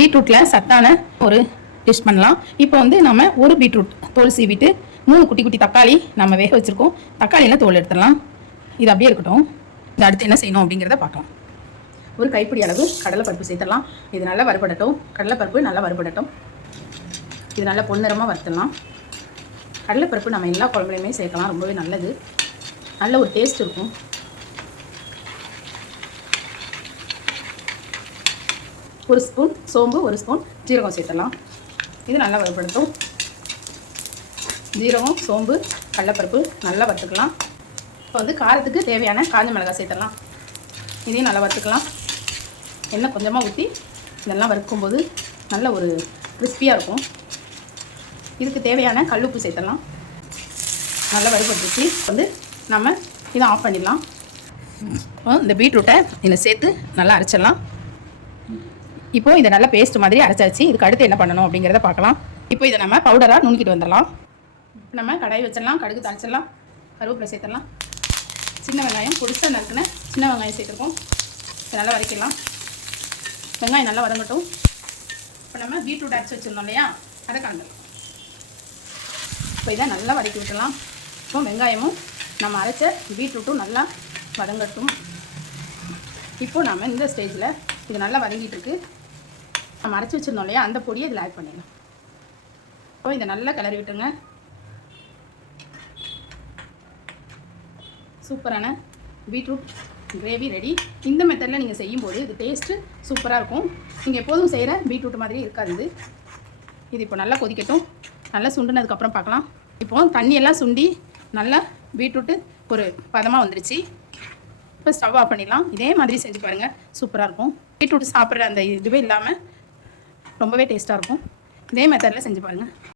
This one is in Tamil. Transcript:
பீட்ரூட்டில் சத்தான ஒரு டிஷ் பண்ணலாம். இப்போ வந்து நம்ம ஒரு பீட்ரூட் தோல் சீவிட்டு 3 குட்டி குட்டி தக்காளி நம்ம வேக வச்சுருக்கோம். தக்காளியில் தோல் எடுத்துடலாம். இது அப்படியே இருக்கட்டும். இது அடுத்து என்ன செய்யணும் அப்படிங்கிறத பார்க்கலாம். ஒரு கைப்பிடி அளவு கடலைப்பருப்பு சேர்த்துடலாம். இது நல்லா வறுபடட்டும். கடலைப்பருப்பு நல்லா வறுபடட்டும். இது நல்லா பொன்னிறமாக வறுத்துடலாம். கடலைப்பருப்பு நம்ம எல்லா குழம்புலையுமே சேர்க்கலாம். ரொம்பவே நல்லது. நல்ல ஒரு டேஸ்ட் இருக்கும். ஒரு ஸ்பூன் சோம்பு, ஒரு ஸ்பூன் ஜீரகம் சேர்த்துடலாம். இது நல்லா வறுபடுத்தும். ஜீரகம், சோம்பு, கடலைப்பருப்பு நல்லா வறுத்துக்கலாம். இப்போ வந்து காரத்துக்கு தேவையான காஞ்ச மிளகாய் சேர்த்துடலாம். இதையும் நல்லா வறுத்துக்கலாம். எண்ணெய் கொஞ்சமாக ஊற்றி இதெல்லாம் வறுக்கும்போது நல்ல ஒரு கிறிஸ்பியாக இருக்கும். இதுக்கு தேவையான கல்லுப்பு சேர்த்துடலாம். நல்லா வறுபட்டுச்சு. வந்து நம்ம இதை ஆஃப் பண்ணிடலாம். இந்த பீட்ரூட்டை இதில் சேர்த்து நல்லா அரைச்சிடலாம். இப்போ இதை நல்லா பேஸ்ட் மாதிரி அரைச்சாச்சு. இதுக்கு அடுத்து என்ன பண்ணணும் அப்படிங்கிறத பார்க்கலாம். இப்போ இதை நம்ம பவுடராக நுணுக்கிட்டு வந்துடலாம். நம்ம கடாய் வச்சிடலாம். கடுகு தாளிச்சிடலாம். கருவேப்பிலை சேர்த்துடலாம். சின்ன வெங்காயம் பொடிசாக நறுக்குன சின்ன வெங்காயம் சேர்த்துருக்கோம். இதை நல்லா வதக்கிடலாம். வெங்காயம் நல்லா வதங்கட்டும். இப்போ நம்ம பீட்ரூட் அரைச்சி வச்சுருந்தோம் இல்லையா, அதை கலந்துடலாம். இப்போ இதை நல்லா வதக்கி விட்டுடலாம். இப்போ வெங்காயமும் நம்ம அரைச்ச பீட்ரூட்டும் நல்லா வதங்கட்டும். இப்போது நம்ம இந்த ஸ்டேஜில் இது நல்லா வதங்கிட்டு இருக்கு. நம்ம அரைச்சி வச்சுருந்தோம் இல்லையா, அந்த பொடியை இதில் ஆட் பண்ணிடலாம். இப்போ இதை நல்லா கிளறி விட்டுருங்க. சூப்பரான பீட்ரூட் கிரேவி ரெடி. இந்த மெத்தடில் நீங்கள் செய்யும்போது இது டேஸ்ட்டு சூப்பராக இருக்கும். நீங்கள் எப்போதும் செய்கிற பீட்ரூட் மாதிரி இருக்காது இது. இது இப்போ நல்லா கொதிக்கட்டும். நல்லா சுண்டுனதுக்கப்புறம் பார்க்கலாம். இப்போது தண்ணியெல்லாம் சுண்டி நல்லா பீட்ரூட்டு ஒரு பதமாக வந்துருச்சு. இப்போ ஸ்டவ் ஆஃப் பண்ணிடலாம். இதே மாதிரி செஞ்சு பாருங்கள், சூப்பராக இருக்கும். பீட்ரூட் சாப்பிட்ற அந்த இதுவே இல்லாமல் ரொம்பவே டேஸ்ட்டாக இருக்கும். இதே மெத்தடில் செஞ்சு பாருங்கள்.